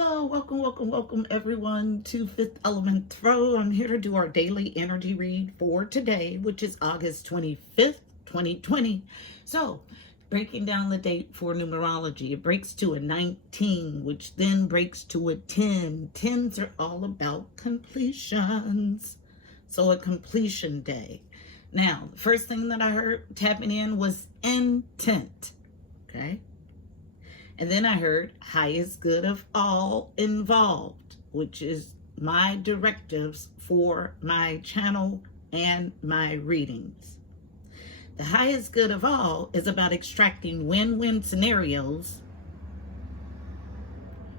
Hello, welcome everyone to Fifth Element Throw. I'm here to do our daily energy read for today, which is August 25th, 2020. So, breaking down the date for numerology, it breaks to a 19, which then breaks to a 10. 10s are all about completions. So, a completion day. Now, the first thing that I heard tapping in was intent. Okay. And then I heard highest good of all involved, which is my directives for my channel and my readings. The highest good of all is about extracting win-win scenarios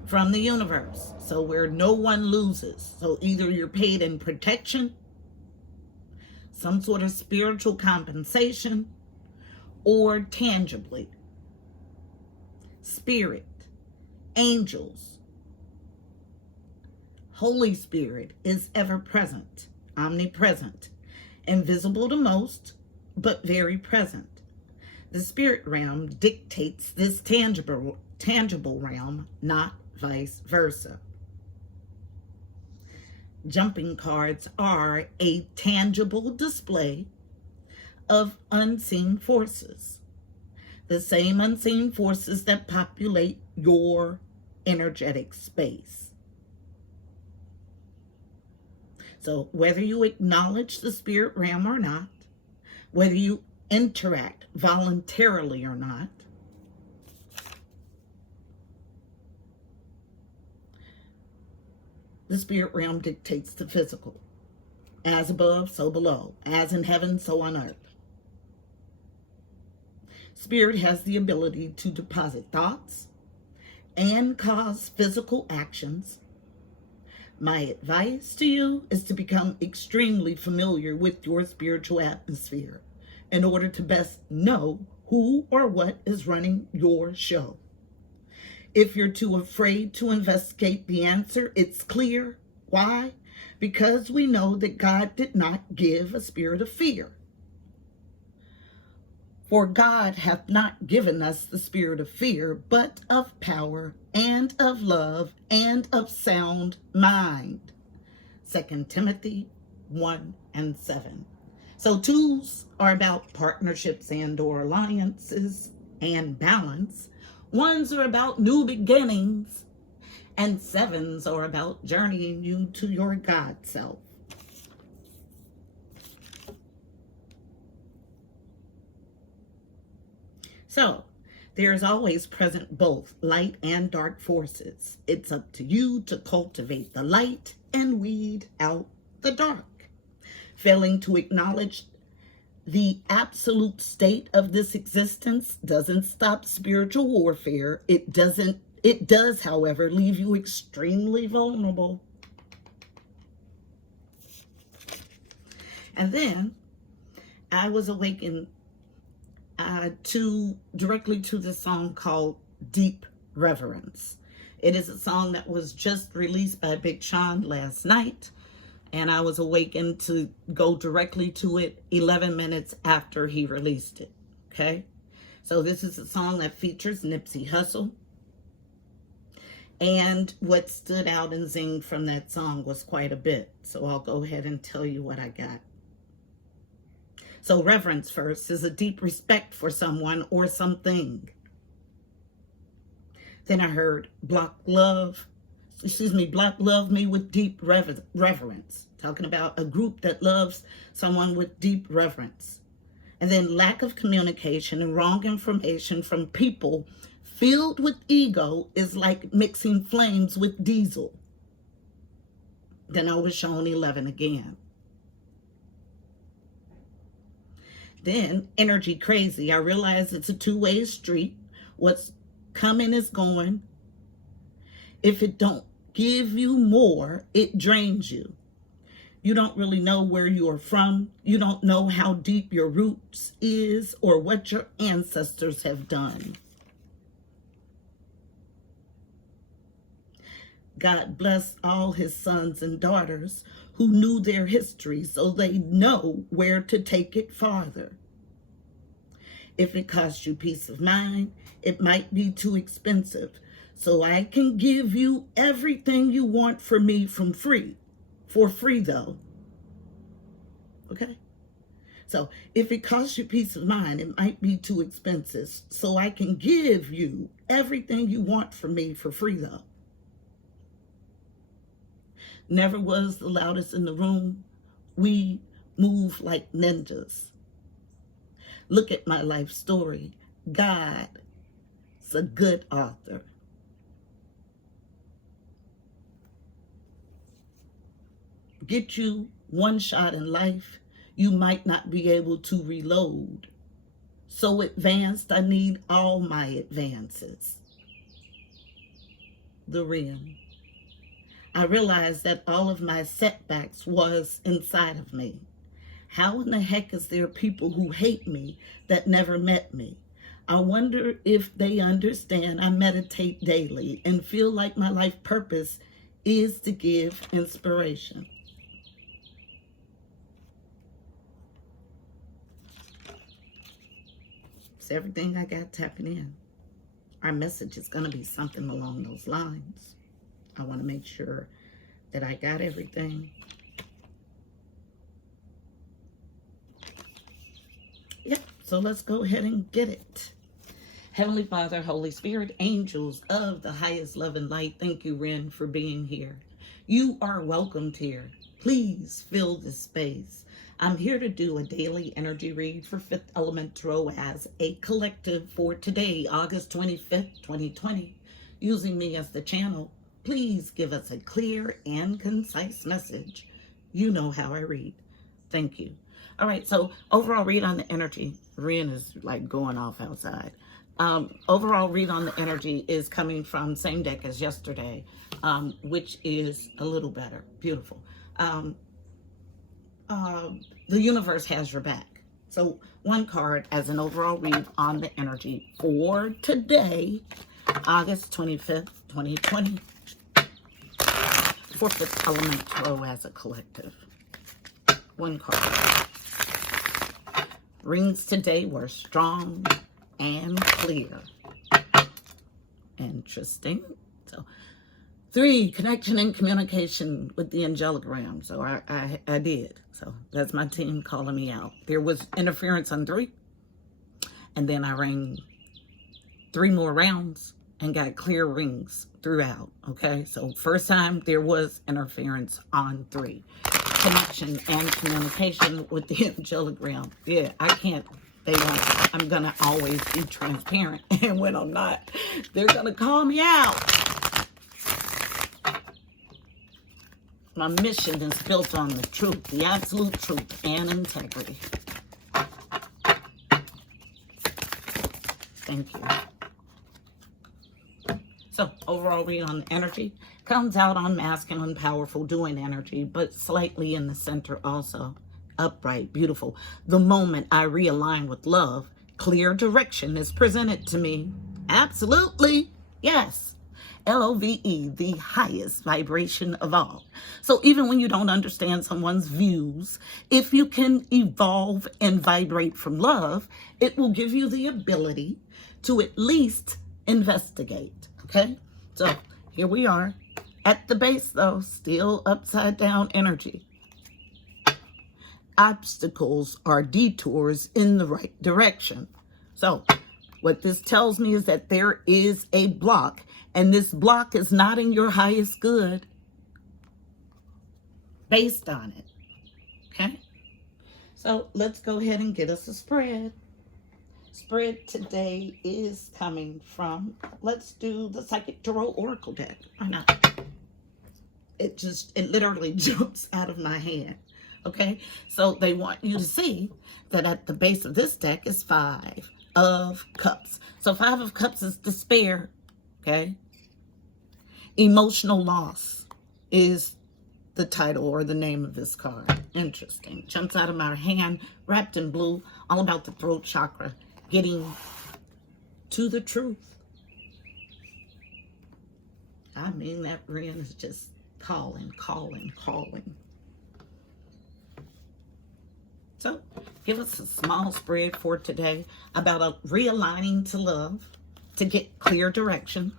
from the universe. So where no one loses. So either you're paid in protection, some sort of spiritual compensation, or tangibly. Spirit, angels, Holy Spirit is ever present, omnipresent, invisible to most, but very present. The spirit realm dictates this tangible realm, not vice versa. Jumping cards are a tangible display of unseen forces. The same unseen forces that populate your energetic space. So whether you acknowledge the spirit realm or not, whether you interact voluntarily or not, the spirit realm dictates the physical. As above, so below. As in heaven, so on earth. Spirit has the ability to deposit thoughts and cause physical actions. My advice to you is to become extremely familiar with your spiritual atmosphere in order to best know who or what is running your show. If you're too afraid to investigate the answer, it's clear. Why? Because we know that God did not give a spirit of fear. For God hath not given us the spirit of fear, but of power and of love and of sound mind. 2 Timothy 1:7. So 2s are about partnerships and or alliances and balance. 1s are about new beginnings. And 7s are about journeying you to your God self. So, there's always present both light and dark forces. It's up to you to cultivate the light and weed out the dark. Failing to acknowledge the absolute state of this existence doesn't stop spiritual warfare. It does, however, leave you extremely vulnerable. And then I was awakened directly to the song called Deep Reverence. It is a song that was just released by Big Sean last night, and I was awakened to go directly to it 11 minutes after he released it. Okay, so this is a song that features Nipsey Hussle, and what stood out and zinged from that song was quite a bit, so I'll go ahead and tell you what I got. So reverence first is a deep respect for someone or something. Then I heard block love me with deep reverence. Talking about a group that loves someone with deep reverence. And then lack of communication and wrong information from people filled with ego is like mixing flames with diesel. Then I was shown 11 again. Then energy crazy. I realize it's a two-way street. What's coming is going. If it don't give you more, it drains you. You don't really know where you are from. You don't know how deep your roots is or what your ancestors have done. God bless all his sons and daughters who knew their history so they know where to take it farther. If it costs you peace of mind, it might be too expensive. so I can give you everything you want from me for free though. Okay? So if it costs you peace of mind, it might be too expensive. So I can give you everything you want from me for free though. Never was the loudest in the room. We move like ninjas. Look at my life story. God's a good author. Get you one shot in life, you might not be able to reload. So advanced, I need all my advances. The Ren. I realized that all of my setbacks was inside of me. How in the heck is there people who hate me that never met me? I wonder if they understand I meditate daily and feel like my life purpose is to give inspiration. It's everything I got tapping in. Our message is going to be something along those lines. I want to make sure that I got everything. Yep, so let's go ahead and get it. Heavenly Father, Holy Spirit, angels of the highest love and light, thank you, Ren, for being here. You are welcomed here. Please fill this space. I'm here to do a daily energy read for Fifth Element Tarot as a collective for today, August 25th, 2020. Using me as the channel, please give us a clear and concise message. You know how I read. Thank you. All right, so overall read on the energy. Ren is like going off outside. Overall read on the energy is coming from same deck as yesterday, which is a little better. Beautiful. The universe has your back. So one card as an overall read on the energy for today, August 25th, 2020. For Fifth Element Tarot as a collective. One card. Rings today were strong and clear. Interesting. So 3, connection and communication with the angelic realm. So I did. So that's my team calling me out. There was interference on 3. And then I rang 3 more rounds and got clear rings throughout. Okay. So first time there was interference on 3. Connection and communication with the angelic realm. Yeah, I can't. They won't. I'm going to always be transparent. And when I'm not, they're going to call me out. My mission is built on the truth, the absolute truth, and integrity. Thank you. So, overall read on energy comes out on masculine, powerful, doing energy, but slightly in the center also. Upright, beautiful. The moment I realign with love, clear direction is presented to me. Absolutely. Yes. LOVE, the highest vibration of all. So even when you don't understand someone's views, if you can evolve and vibrate from love, it will give you the ability to at least investigate. Okay? So here we are. At the base, though, still upside down energy. Obstacles are detours in the right direction. So what this tells me is that there is a block, and this block is not in your highest good based on it. Okay? So let's go ahead and get us a spread. Spread today is coming from, let's do the Psychic Tarot Oracle deck. Why not? It literally jumps out of my hand. Okay? So they want you to see that at the base of this deck is 5 of Cups. So 5 of Cups is despair. Okay? Emotional loss is the title or the name of this card. Interesting. Jumps out of my hand, wrapped in blue, all about the throat chakra, getting to the truth. I mean, that Ren is just calling, calling, calling. So, give us a small spread for today about realigning to love to get clear direction.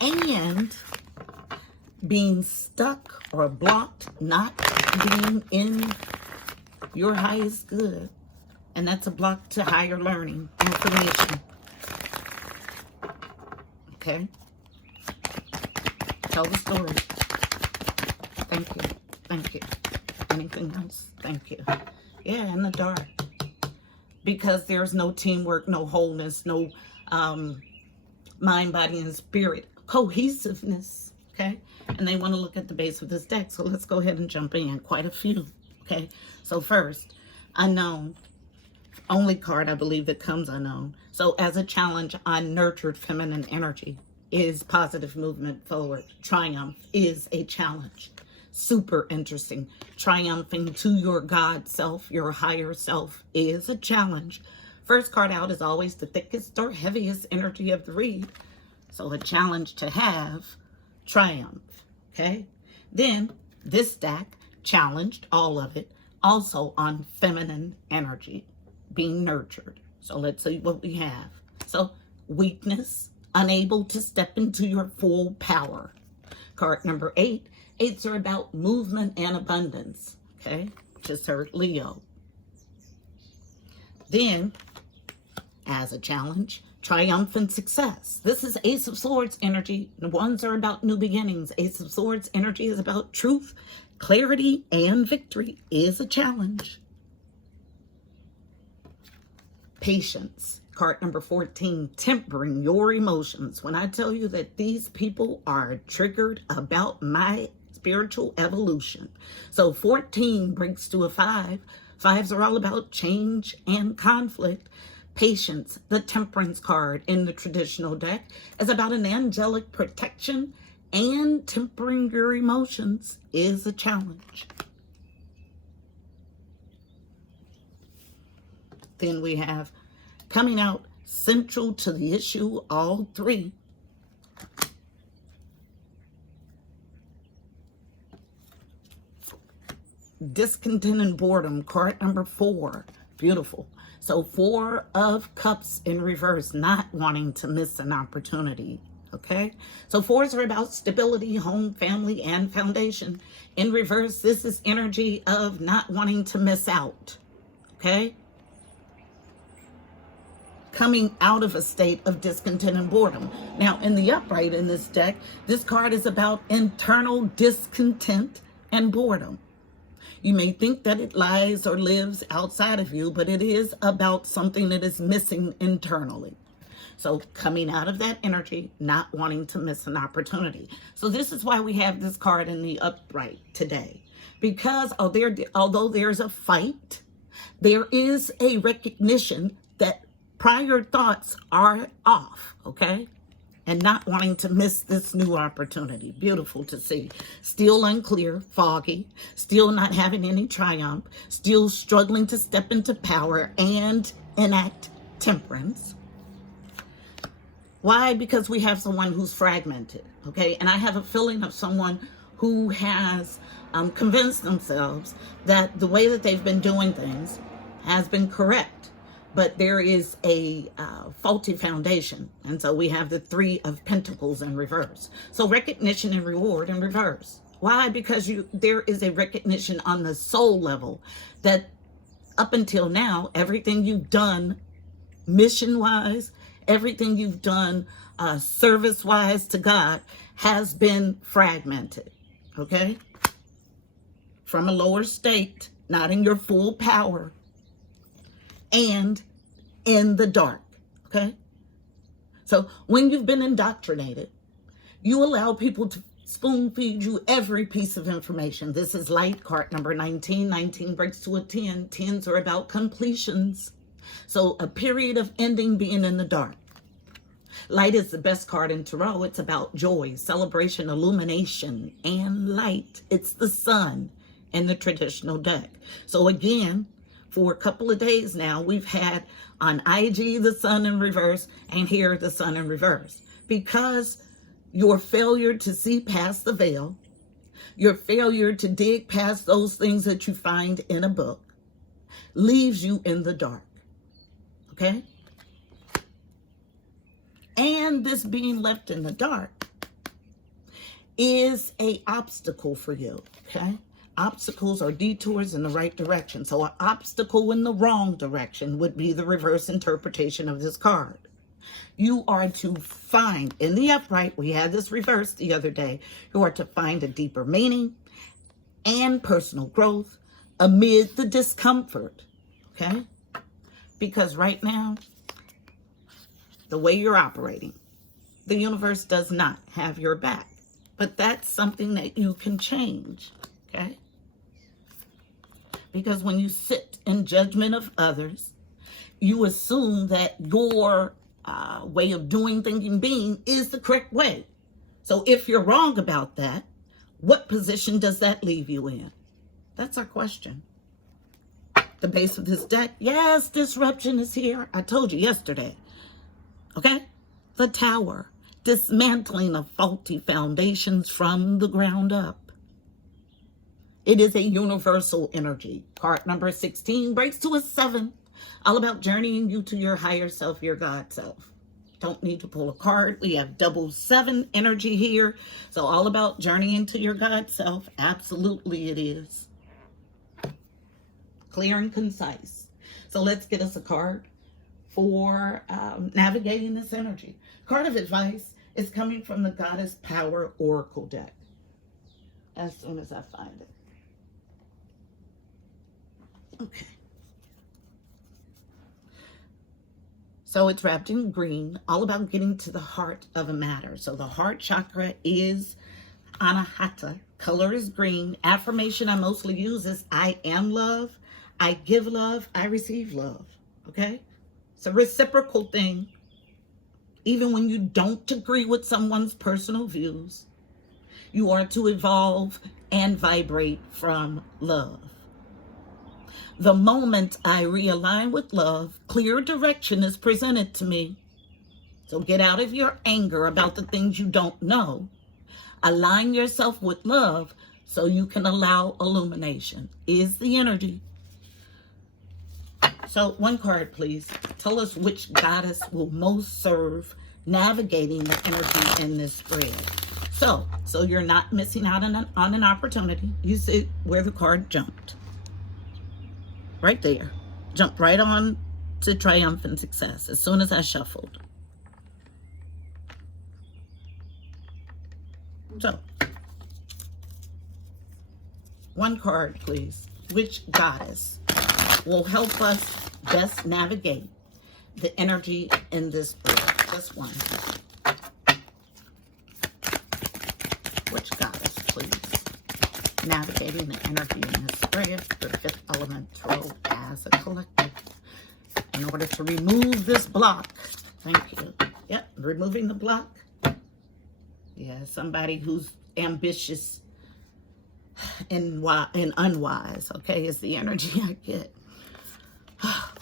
and being stuck or blocked, not being in your highest good. And that's a block to higher learning information. Okay? Tell the story. Thank you. Thank you. Anything else? Thank you. Yeah, in the dark. Because there's no teamwork, no wholeness, no mind, body, and spirit cohesiveness. Okay? And they want to look at the base of this deck. So let's go ahead and jump in. Quite a few. Okay? So first, unknown. Only card I believe that comes unknown. So as a challenge on nurtured feminine energy is positive movement forward. Triumph is a challenge. Super interesting. Triumphing to your God self, your higher self, is a challenge. First card out is always the thickest or heaviest energy of the read. So a challenge to have triumph. Okay? Then this stack challenged, all of it, also on feminine energy being nurtured. So let's see what we have. So weakness, unable to step into your full power. Card number 8. 8s are about movement and abundance. Okay, just heard Leo. Then, as a challenge, triumphant success. This is Ace of Swords energy. The ones are about new beginnings. Ace of Swords energy is about truth, clarity, and victory is a challenge. Patience. Card number 14, tempering your emotions. When I tell you that these people are triggered about my spiritual evolution. So 14 breaks to a 5. 5s are all about change and conflict. Patience, the temperance card in the traditional deck, is about an angelic protection, and tempering your emotions is a challenge. Then we have coming out central to the issue, all 3. Discontent and boredom, card number 4. Beautiful. So 4 of Cups in reverse, not wanting to miss an opportunity. Okay? So 4s are about stability, home, family, and foundation. In reverse, this is energy of not wanting to miss out. Okay? Coming out of a state of discontent and boredom. Now, in the upright in this deck, this card is about internal discontent and boredom. You may think that it lies or lives outside of you, but it is about something that is missing internally. So coming out of that energy, not wanting to miss an opportunity. So this is why we have this card in the upright today. Because although there's a fight, there is a recognition that prior thoughts are off, okay? And not wanting to miss this new opportunity. Beautiful to see. Still unclear, foggy, still not having any triumph, still struggling to step into power and enact temperance. Why? Because we have someone who's fragmented, okay? And I have a feeling of someone who has convinced themselves that the way that they've been doing things has been correct. But there is a faulty foundation. And so we have the 3 of Pentacles in reverse. So recognition and reward in reverse. Why? Because there is a recognition on the soul level that up until now, everything you've done mission-wise, everything you've done service-wise to God has been fragmented. Okay? From a lower state, not in your full power, and in the dark, okay? So when you've been indoctrinated, you allow people to spoon feed you every piece of information. This is light, card number 19. 19 breaks to a 10. 10s are about completions. So a period of ending being in the dark. Light is the best card in tarot. It's about joy, celebration, illumination, and light. It's the sun in the traditional deck. So again, for a couple of days now, we've had on IG the sun in reverse and here the sun in reverse. Because your failure to see past the veil, your failure to dig past those things that you find in a book, leaves you in the dark. Okay? And this being left in the dark is a obstacle for you, okay? Obstacles are detours in the right direction. So an obstacle in the wrong direction would be the reverse interpretation of this card. You are to find, in the upright, we had this reversed the other day, you are to find a deeper meaning and personal growth amid the discomfort, okay? Because right now, the way you're operating, the universe does not have your back. But that's something that you can change, okay? Because when you sit in judgment of others, you assume that your way of doing, thinking, being is the correct way. So if you're wrong about that, what position does that leave you in? That's our question. The base of this deck, yes, disruption is here. I told you yesterday, okay? The Tower, dismantling of faulty foundations from the ground up. It is a universal energy. Card number 16 breaks to a 7. All about journeying you to your higher self, your God self. Don't need to pull a card. We have double 7 energy here. So all about journeying to your God self. Absolutely it is. Clear and concise. So let's get us a card for navigating this energy. Card of advice is coming from the Goddess Power Oracle deck. As soon as I find it. Okay. So it's wrapped in green, all about getting to the heart of a matter. So the heart chakra is Anahata. Color is green. Affirmation I mostly use is I am love. I give love. I receive love. Okay? It's a reciprocal thing. Even when you don't agree with someone's personal views, you are to evolve and vibrate from love. The moment I realign with love, clear direction is presented to me. So get out of your anger about the things you don't know. Align yourself with love so you can allow illumination. Is the energy. So one card, please. Tell us which goddess will most serve navigating the energy in this spread. So you're not missing out on an opportunity. You see where the card jumped. Right there. Jumped right on to triumphant success as soon as I shuffled. So, one card, please. Which goddess will help us best navigate the energy in this spread? Just one. Which goddess, please? Navigating the energy in this spread, the fifth element tarot as a collective. In order to remove this block, thank you. Yep, removing the block. Yeah, somebody who's ambitious and unwise, okay, is the energy I get.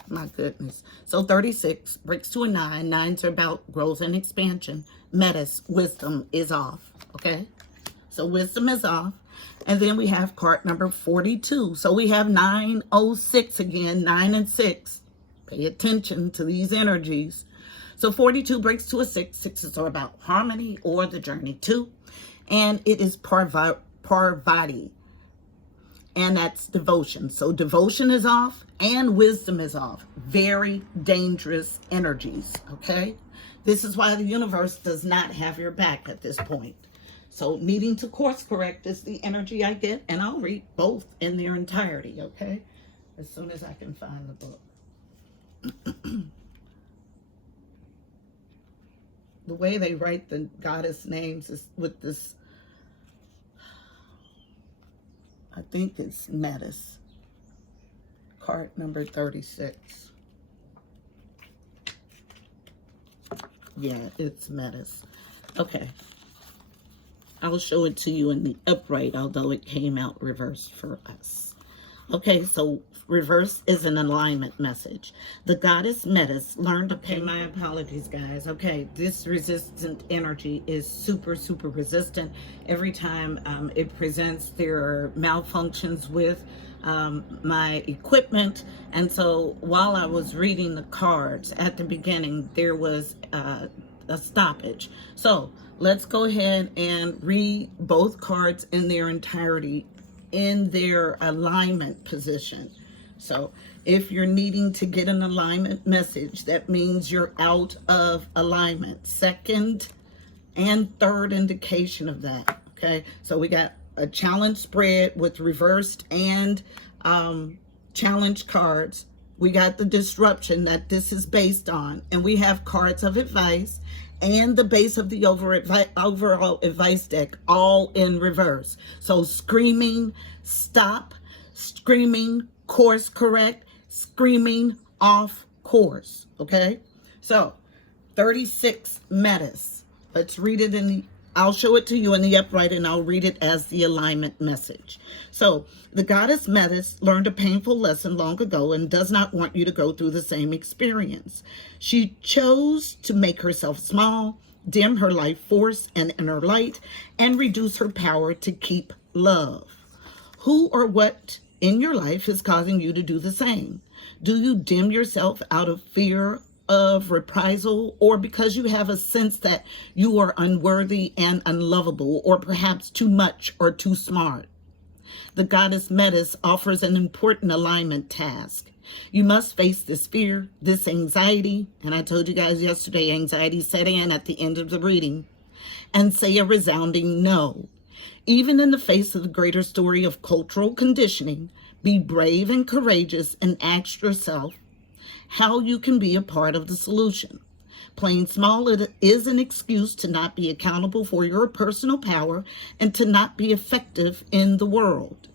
My goodness. So 36 breaks to a 9. 9s are about growth and expansion. Metis, wisdom is off, okay? So wisdom is off. And then we have card number 42. So we have 906 again, 9 and 6. Pay attention to these energies. So 42 breaks to a 6. 6s are about harmony or the journey to. And it is Parvati. And that's devotion. So devotion is off and wisdom is off. Very dangerous energies, okay? This is why the universe does not have your back at this point. So needing to course correct is the energy I get, and I'll read both in their entirety, okay? As soon as I can find the book. The way they write the goddess names is with this, I think it's Metis. Card number 36. Yeah, it's Metis. Okay. I'll show it to you in the upright, although it came out reversed for us. Okay, so reverse is an alignment message. The goddess Metis learned to pay my apologies, guys. Okay, this resistant energy is super, super resistant. Every time it presents, there are malfunctions with my equipment. And so while I was reading the cards at the beginning, there was a stoppage. So let's go ahead and read both cards in their entirety in their alignment position. So if you're needing to get an alignment message, that means you're out of alignment. Second and third indication of that. Okay, so we got a challenge spread with reversed and challenge cards. We got the disruption that this is based on, and we have cards of advice and the base of the overall advice deck all in reverse. So screaming stop, screaming course correct, screaming off course. Okay, so 36 metas. Let's read it in the, I'll show it to you in the upright, and I'll read it as the alignment message. So the goddess Metis learned a painful lesson long ago and does not want you to go through the same experience. She chose to make herself small, dim her life force and inner light, and reduce her power to keep love. Who or what in your life is causing you to do the same? Do you dim yourself out of fear of reprisal, or because you have a sense that you are unworthy and unlovable, or perhaps too much or too smart? The goddess Metis offers an important alignment task. You must face this fear, this anxiety, and I told you guys yesterday, anxiety set in at the end of the reading, and say a resounding no. Even in the face of the greater story of cultural conditioning, be brave and courageous and ask yourself how you can be a part of the solution. Playing small is an excuse to not be accountable for your personal power and to not be effective in the world.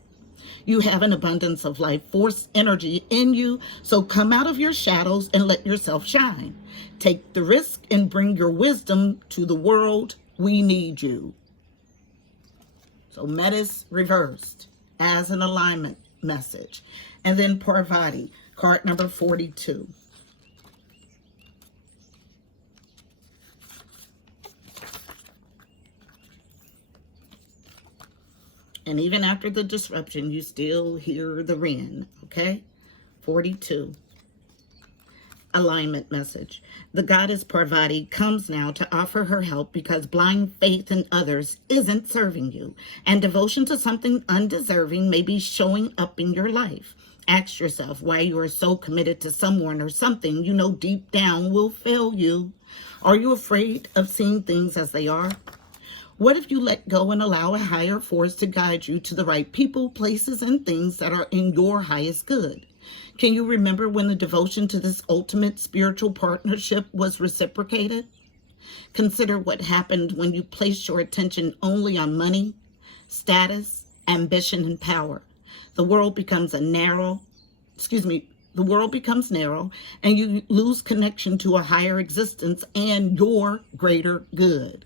You have an abundance of life force energy in you, so come out of your shadows and let yourself shine. Take the risk and bring your wisdom to the world. We need you. So Metis reversed as an alignment message. And then Parvati, card number 42. And even after the disruption, you still hear the wren, okay? 42. Alignment message. The goddess Parvati comes now to offer her help because blind faith in others isn't serving you, and devotion to something undeserving may be showing up in your life. Ask yourself why you are so committed to someone or something you know deep down will fail you. Are you afraid of seeing things as they are? What if you let go and allow a higher force to guide you to the right people, places, and things that are in your highest good? Can you remember when the devotion to this ultimate spiritual partnership was reciprocated? Consider what happened when you placed your attention only on money, status, ambition, and power. The world becomes narrow, and you lose connection to a higher existence and your greater good.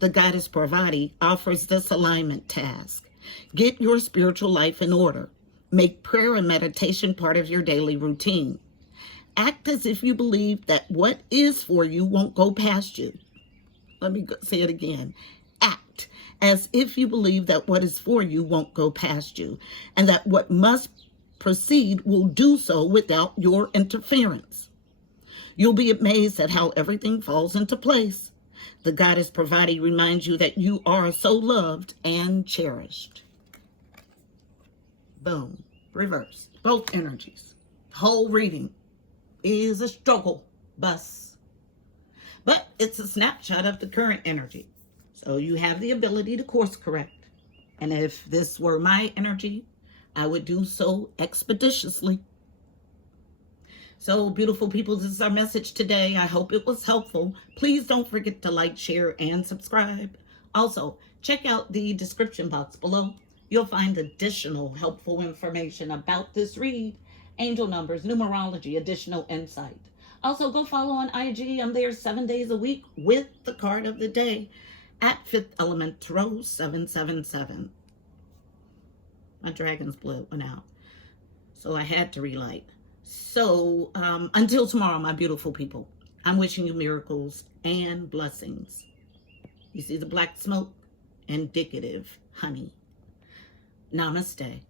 The goddess Parvati offers this alignment task. Get your spiritual life in order. Make prayer and meditation part of your daily routine. Act as if you believe that what is for you won't go past you. Let me say it again. Act as if you believe that what is for you won't go past you, and that what must proceed will do so without your interference. You'll be amazed at how everything falls into place. The goddess Parvati reminds you that you are so loved and cherished. Boom. Reverse. Both energies. Whole reading is a struggle bus. But it's a snapshot of the current energy. So you have the ability to course correct. And if this were my energy, I would do so expeditiously. So, beautiful people, this is our message today. I hope it was helpful. Please don't forget to like, share, and subscribe. Also, check out the description box below. You'll find additional helpful information about this read, angel numbers, numerology, additional insight. Also, go follow on IG. I'm there 7 days a week with the card of the day at 5th Element Tarot 777. My dragon's blood went out, so I had to relight. So until tomorrow, my beautiful people, I'm wishing you miracles and blessings. You see the black smoke? Indicative honey. Namaste.